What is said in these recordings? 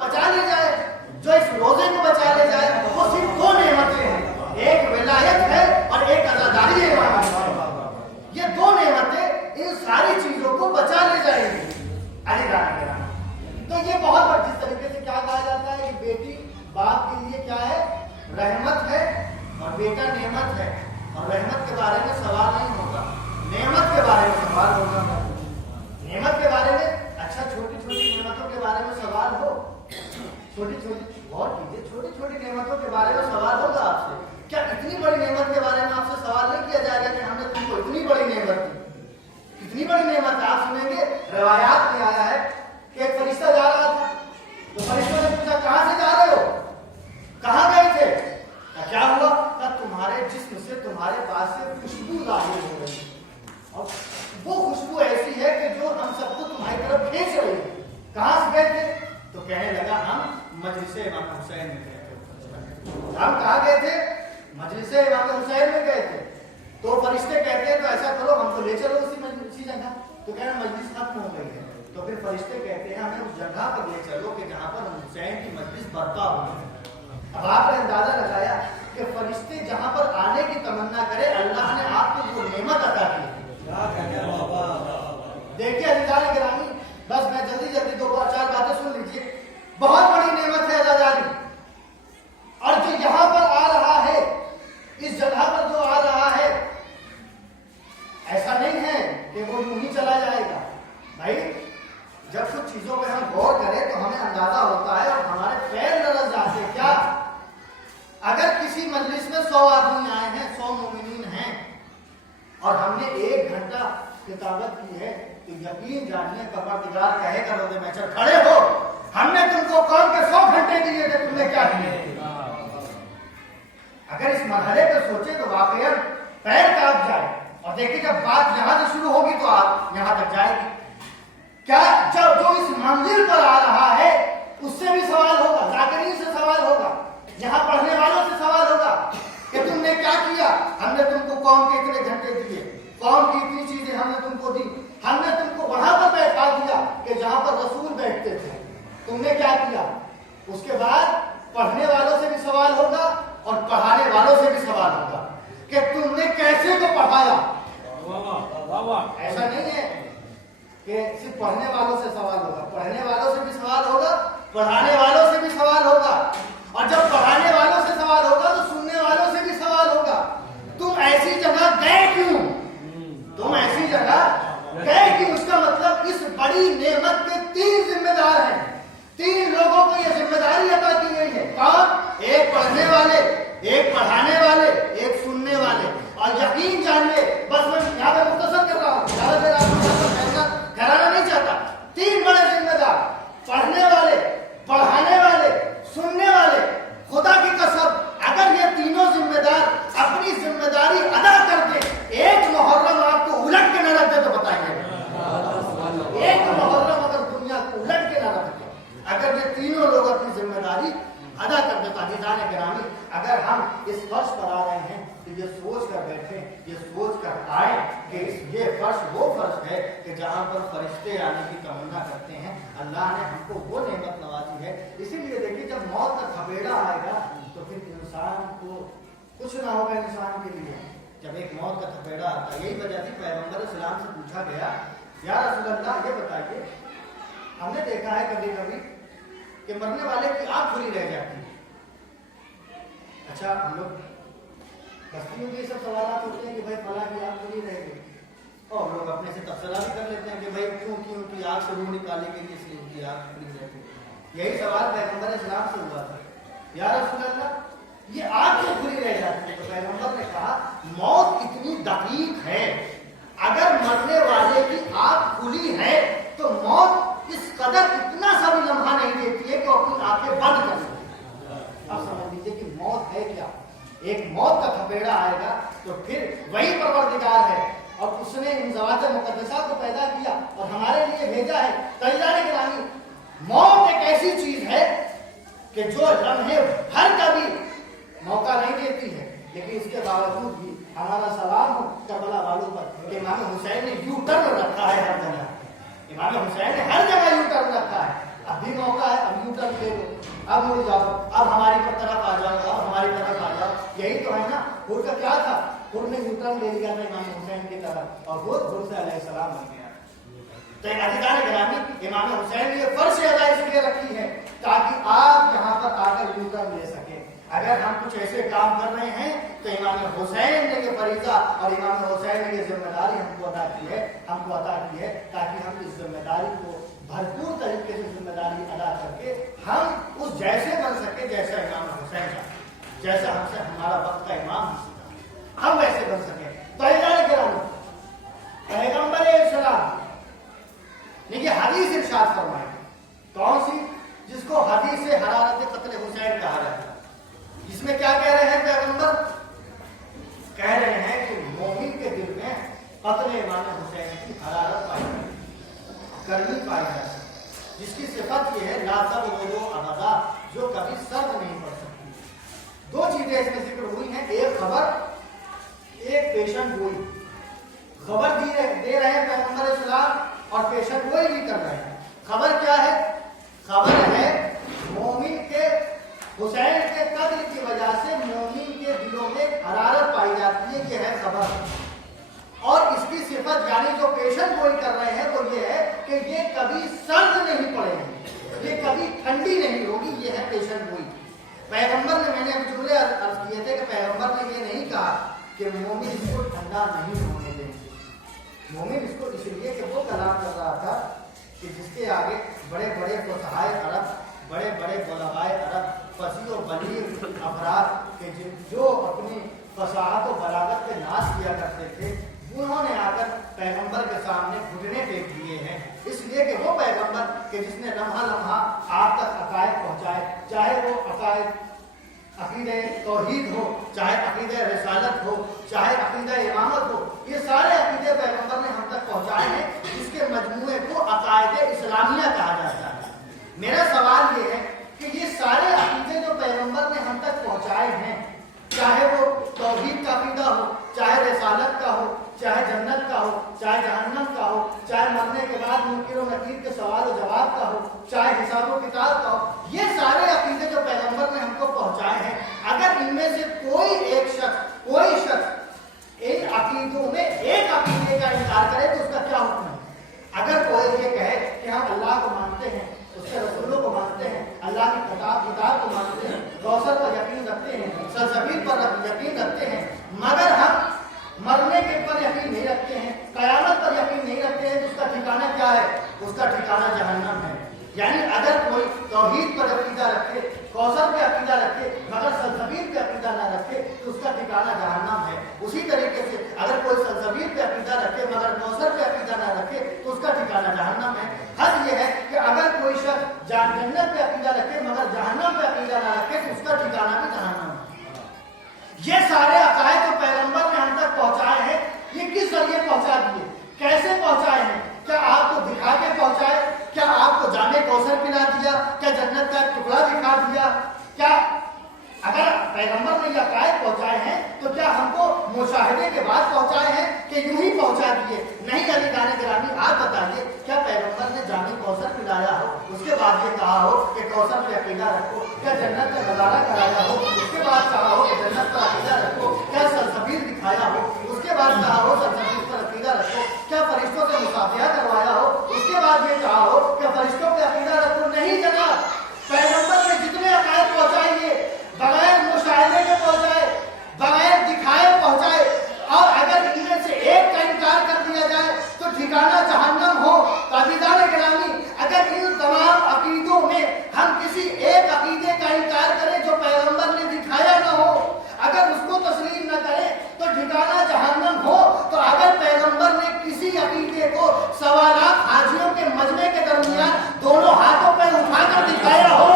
بچا لے جائے، جو اس روزے کو بچا لے جائے، وہ صرف دو نعمتیں ہیں، ایک ولایت ہے اور ایک عزاداری ہے۔ یہ دو نعمتیں ان ساری چیزوں کو بچا لے جائیں گی۔ تو یہ بہت جس طریقے سے کیا کہا جاتا ہے کہ بیٹی باپ کے لیے کیا ہے؟ رحمت ہے، اور بیٹا نعمت ہے، اور رحمت کے بارے میں سوال نہیں ہوگا، نعمت کے بارے میں سوال ہوگا۔ نعمت کے بارے میں اچھا چھوٹی چھوٹی نعمتوں کے بارے میں سوال ہو، چھوٹی چھوٹی غور کیجیے، چھوٹی چھوٹی نعمتوں کے بارے میں سوال ہوگا آپ سے۔ کیا اتنی بڑی نعمت کے بارے میں آپ سے سوال نہیں کیا جائے گا کہ ہم نے تم کو اتنی بڑی نعمت دی؟ اتنی بڑی نعمت ہے، آپ سنیں گے روایات میں آیا ہے کہ ایک فرشتہ جا رہا تھا، تو فرشتوں نے پوچھا کہاں سے جا رہے ہو، کہاں گئے تھے؟ کیا ہوا؟ تمہارے جسم سے تمہارے پاس سے خوشبو ظاہر ہو رہی ہے، اور وہ خوشبو ایسی ہے کہ جو ہم سب کو تمہاری طرف کھینچ رہی ہے۔ کہاں سے گئے تھے؟ تو کہنے لگا ہم مجلس امام حسین میں گئے تھے۔ ہم کہاں گئے تھے؟ مجلس امام حسین میں گئے تھے۔ تو فرشتے کہتے ہیں تو ایسا کرو ہم کو لے چلو اسی جگہ، تو کہنا مجلس ختم ہو گئی ہے۔ تو پھر فرشتے کہتے ہیں ہمیں اس جگہ پر لے چلو کہ جہاں پر حسین کی مجلس برپا ہوئی۔ اب آپ نے اندازہ لگایا کہ فرشتے جہاں پر آنے کی تمنا کرے، اللہ نے آپ کو وہ نعمت عطا کی۔ دیکھیے عزیزان گرامی، بس میں جلدی دو چار باتیں سن لیجیے۔ بہت بڑی نعمت ہے عزاداری، اور جو یہاں پر آ رہا ہے، اس جگہ پر جو آ رہا ہے، ایسا نہیں ہے کہ وہ یوں ہی چلا جائے گا۔ بھائی جب کچھ چیزوں پہ ہم غور کریں تو ہمیں اندازہ ہوتا ہے اور ہمارے پیر لرز جاتے ہیں۔ کیا اگر کسی مجلس میں 100 آدمی آئے ہیں، 100 مومنین ہیں، اور ہم نے 1 گھنٹہ کتابت کی ہے، تو یقین جانیے پروردگار کہے گا روزے محشر کھڑے ہو، ہم نے تم کو کون کے 100 گھنٹے دیے تھے، تم نے کیا کیے؟ اگر اس مرحلے پہ سوچے تو واقعا پیر کانپ جائے، اور دیکھیں جب بات یہاں سے شروع ہوگی تو آپ یہاں تک جائے گی۔ کیا جو اس منزل پر آ رہا ہے اس سے بھی سوال ہوگا، ذاکرین سے سوال ہوگا، یہاں پڑھنے والوں سے سوال ہوگا کہ تم نے کیا کیا؟ ہم نے تم کو قوم کے اتنے گھنٹے دیے، قوم کی اتنی چیزیں ہم نے تم کو دی، ہم نے تم کو وہاں پر بیٹھا دیا کہ جہاں پر رسول بیٹھتے تھے، تم نے کیا کیا؟ اس کے بعد پڑھنے والوں سے بھی سوال ہوگا اور پڑھانے والوں سے بھی سوال ہوگا کہ تم نے کیسے کو پڑھایا۔ ایسا نہیں ہے کہ صرف پڑھنے والوں سے سوال ہوگا، پڑھنے والوں سے بھی سوال ہوگا، پڑھانے والوں سے بھی سوال ہوگا، اور جب پڑھانے والوں سے سوال ہوگا تو سننے والوں سے بھی سوال ہوگا۔ تم ایسی جگہ گئے کیوں؟ تم ایسی جگہ گئے کیوں؟ اس کا مطلب اس بڑی نعمت کے 3 ذمہ دار ہیں، 3 لوگوں کو یہ ذمہ داری عطا کی گئی ہے۔ کون؟ ایک پڑھنے والے، ایک پڑھانے والے، ایک سننے والے۔ اور یقین جانیے، بس میں یہاں پہ مختصر کر رہا ہوں، زیادہ دیر آپ کو کہنا نہیں چاہتا۔ 3 بڑے ذمہ دار، پڑھنے والے، پڑھانے والے، سننے والے۔ خدا کی قسم اگر یہ تینوں ذمہ دار اپنی ذمہ داری ادا کرتے، ایک محرم آپ کو الٹ کے نہ رکھ دے تو بتائیے، ایک محرم اگر دنیا کو الٹ کے نہ رکھ دے، اگر یہ تینوں لوگ اپنی ذمہ داری ادا کر دے۔ عزیزان گرامی، اگر ہم اس فرش پر آ رہے ہیں تو یہ سوچ کر بیٹھیں، یہ سوچ کر آئے کہ یہ فرش وہ فرش ہے کہ جہاں پر فرشتے آنے کی تمنا کرتے ہیں۔ اللہ نے ہم کو وہ نعمت نوازی ہے۔ اسی لیے دیکھیے جب موت کا تھپیڑا آئے گا تو پھر انسان کو کچھ نہ ہوگا انسان کے لیے، جب ایک موت کا تھپیڑا آتا ہے۔ یہی وجہ تھی پیغمبر اسلام سے پوچھا گیا، یا رسول اللہ یہ بتائیے، ہم نے دیکھا ہے کبھی کبھی کہ مرنے والے کی آنکھ کھلی رہ جاتی ہے۔ اچھا ہم لوگ بستیوں کے سب سوالات ہوتے ہیں کہ بھائی فلاں کی آنکھ کھلی رہ گئی، اور لوگ اپنے سے تبصرہ بھی کر لیتے ہیں کہ بھائی کیوں کی ان کی آنکھ سے روح نکالے گی اس لیے ان کی آنکھ کھلی رہتی ہے۔ یہی سوال پیغمبر اسلام سے ہوا تھا، یا رسول اللہ یہ آنکھ کیوں کھلی رہ جاتی ہے؟ تو پیغمبر نے کہا موت اتنی دقیق ہے، اگر مرنے والے کی آنکھ کھلی ہے تو موت اس قدر اتنا سا بھی لمحہ نہیں دیتی ہے کہ وہ اپنی آنکھیں بند کر سکے۔ اب سمجھ لیجیے کہ موت ہے کیا۔ ایک موت کا تھپیڑا آئے گا تو پھر وہی پروردگار ہے، اور اس نے ان زواج مقدسہ کو پیدا کیا اور ہمارے لیے بھیجا ہے۔ عزیزان گرامی، موت ایک ایسی چیز ہے کہ جو لمحے بھر کا بھی موقع نہیں دیتی ہے، لیکن اس کے باوجود بھی ہمارا سلام ہو کربلا والوں پر کہ امام حسین نے یو ٹرن رکھا ہے ہر جگہ، امام حسین نے ہر جگہ یو ٹرن رکھا ہے۔ اب بھی موقع ہے، اب یو ٹرن لے اب مڑ جاؤ، اب ہماری طرف آ جاؤ، اب ہماری طرف آ جاؤ. یہی تو ہے نا. حر کا کیا تھا؟ حر نے یوٹرن لے لیا تھا امام حسین کی طرف اور وہ حر سے علیہ السلام بن گیا. تو عزیزان گرامی، امام حسین نے یہ فرض ادا اس لیے رکھی ہے تاکہ آپ یہاں پر آ کر یوٹرن لے سکیں. اگر ہم کچھ ایسے کام کر رہے ہیں تو امام حسین نے یہ فریضہ اور امام حسین نے یہ ذمہ داری ہم کو عطا کی ہے تاکہ ہم اس ذمہ داری کو بھرپور طریقے سے ذمہ داری ادا کر کے ہم اس جیسے بن سکے جیسا امام حسین کا، جیسا ہم سے ہمارا وقت کا امام ہم ویسے بن سکیں. تو پیغمبر اسلام نے یہ حدیث ارشاد فرمائی. کون سی؟ جس کو حدیث حرارت قتل حسین کہا جاتا ہے. جس میں کیا کہہ رہے ہیں پیغمبر؟ کہہ رہے ہیں کہ مومن کے دل میں قتل امام حسین کی حرارت پائی گرمی پائی جاتی، جس کی صفت یہ ہے لا تبغضوا ابدا، جو کبھی سرد نہیں پڑ سکتی. دو چیزیں اس میں ذکر ہوئی ہیں، ایک خبر، ایک پیشن گوئی. خبر دے رہے ہیں پیغمبر اسلام اور پیشن گوئی بھی کر رہے ہیں. خبر کیا ہے؟ خبر ہے مومن کے حسین کے قتل کی وجہ سے مومن کے دلوں میں حرارت پائی جاتی ہے، یہ ہے خبر. اور اس کی صفت یعنی جو پیشن گوئی کر رہے ہیں وہ یہ ہے کہ یہ کبھی سرد نہیں پڑے گی، یہ کبھی ٹھنڈی نہیں ہوگی، یہ ہے پیشن گوئی. پیغمبر نے، میں نے ابھی جملے عرض کیے تھے کہ پیغمبر نے یہ نہیں کہا کہ مومن اس کو ٹھنڈا نہیں ہونے دیں گے. مومن اس کو اس لیے کہ وہ کلام کر رہا تھا کہ جس کے آگے بڑے بڑے فصحائے عرب، بڑے بڑے علمائے عرب، فصیح و بلیغ افراد کے جو اپنی فصاحت و بلاغت پہ ناز کیا کرتے تھے، انہوں نے آ کر پیغمبر کے سامنے گھٹنے ٹیک دیے ہیں. اس لیے کہ وہ پیغمبر کہ جس نے لمحہ لمحہ آپ تک عقائد پہنچائے، چاہے وہ عقائد عقیدہ توحید ہو، چاہے عقیدہ رسالت ہو، چاہے عقیدہ امامت ہو، یہ سارے عقیدے پیغمبر نے ہم تک پہنچائے ہیں، جس کے مجموعے کو عقائد اسلامیہ کہا جاتا ہے. میرا سوال یہ ہے کہ یہ سارے عقیدے جو پیغمبر نے ہم تک پہنچائے ہیں، چاہے وہ توحید کا عقیدہ ہو، چاہے رسالت کا ہو، چاہے جنت کا ہو، چاہے جہنم کا ہو، چاہے مرنے کے بعد منکر و نکیر کے سوال و جواب کا ہو، چاہے حساب و کتاب کا ہو، یہ سارے عقیدے جو پیغمبر نے ہم کو پہنچائے ہیں، اگر ان میں سے کوئی شخص ان عقیدوں میں ایک عقیدے کا انکار کرے تو اس کا کیا حکم ہے؟ اگر کوئی یہ کہے کہ ہم اللہ کو مانتے ہیں، اس کے رسولوں کو مانتے ہیں، اللہ کی کتاب کو مانتے ہیں، کوثر پر یقین رکھتے ہیں، سلسبیل پر یقین رکھتے ہیں، مگر ہم مرنے کے پر یقین نہیں رکھتے ہیں، قیامت پر یقین نہیں رکھتے ہیں، تو اس کا ٹھکانہ کیا ہے؟ اس کا ٹھکانہ جہنم ہے. یعنی اگر کوئی توحید پر عقیدہ رکھے، کوثر پہ عقیدہ رکھے، مگر سلسبیل پہ عقیدہ نہ رکھے تو اس کا ٹھکانہ جہنم ہے. اسی طریقے سے اگر کوئی سلسبیل پہ عقیدہ رکھے مگر کوثر پہ عقیدہ نہ رکھے تو اس کا ٹھکانہ جہنم ہے. حد یہ ہے کہ اگر کوئی شخص جنت پہ عقیدہ رکھے مگر جہنم پہ عقیدہ نہ رکھے تو اس کا ٹھکانہ بھی جہنم ہے. یہ سارے عقائد جو پیغمبر نے ہم تک پہنچائے ہیں، یہ کس ذریعے پہنچا دیے؟ کیسے پہنچائے ہیں؟ کیا آپ کو دکھا کے پہنچائے؟ کیا آپ کو جامع کوثر پلا دیا؟ کیا جنت کا ایک ٹکڑا دکھا دیا؟ کیا اگر پیغمبر نے یہ عقائد پہنچائے ہیں تو کیا ہم کو مشاہدے کے بعد پہنچائے ہیں کہ یوں ہی پہنچا دیے؟ نہیں. علی گان گرامی، آپ بتائیے کیا پیغمبر نے جامع کوثر پلایا ہو، اس کے بعد یہ کہا ہو کہ کوثر پہ عقیدہ رکھو؟ کیا جنت کا نظارہ کرایا ہو، اس کے بعد کہا ہو کہ جنت پر عقیدہ رکھو؟ کیا سلسبیل دکھایا ہو، اس کے بعد کہا ہو سلسبیل پر عقیدہ رکھو؟ کیا فرشتوں سے مصافحہ کروایا ہو، اس کے بعد یہ کہا ہو کہ فرشتوں پہ عقیدہ رکھو؟ نہیں جناب. پیغمبر نے جتنے عقائد پہنچائے بغیر مشاہدے کے پہنچائے، بغیر دکھائے پہنچائے، اور اگر ان میں سے ایک کا انکار کر دیا جائے تو ٹھکانہ جہنم ہو. عزیزان گرامی، اگر ان تمام عقیدوں میں ہم کسی ایک عقیدے کا انکار کریں جو پیغمبر نے دکھایا نہ ہو، اگر اس کو تسلیم نہ کریں تو ٹھکانہ جہنم ہو. تو اگر پیغمبر نے کسی عقیدے کو سوالات حاجیوں کے مجمع کے درمیان دونوں ہاتھوں پہ اٹھا کر دکھایا ہو،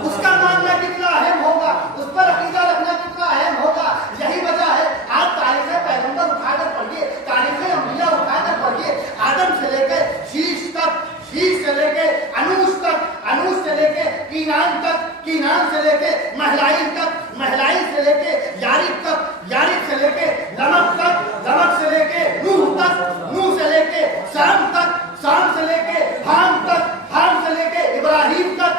اس کا ماننا کتنا اہم ہوگا، اس پر عقیدہ رکھنا کتنا اہم ہوگا. یہی وجہ ہے آپ تاریخ پیغمبر اٹھا کر پڑھیے، تاریخ انبیاء اٹھا کر پڑھیے، آدم سے لے کے شیش تک، شیش سے لے کے انوش تک، انوش سے لے کے کینان تک، کینان سے لے کے مہلائل تک، مہلائل سے لے کے یارب تک، یارب سے لے کے لمک تک، لمک سے لے کے نوح تک، نوح سے لے کے شام تک، شام سے لے کے حام تک، حام سے لے کے ابراہیم تک،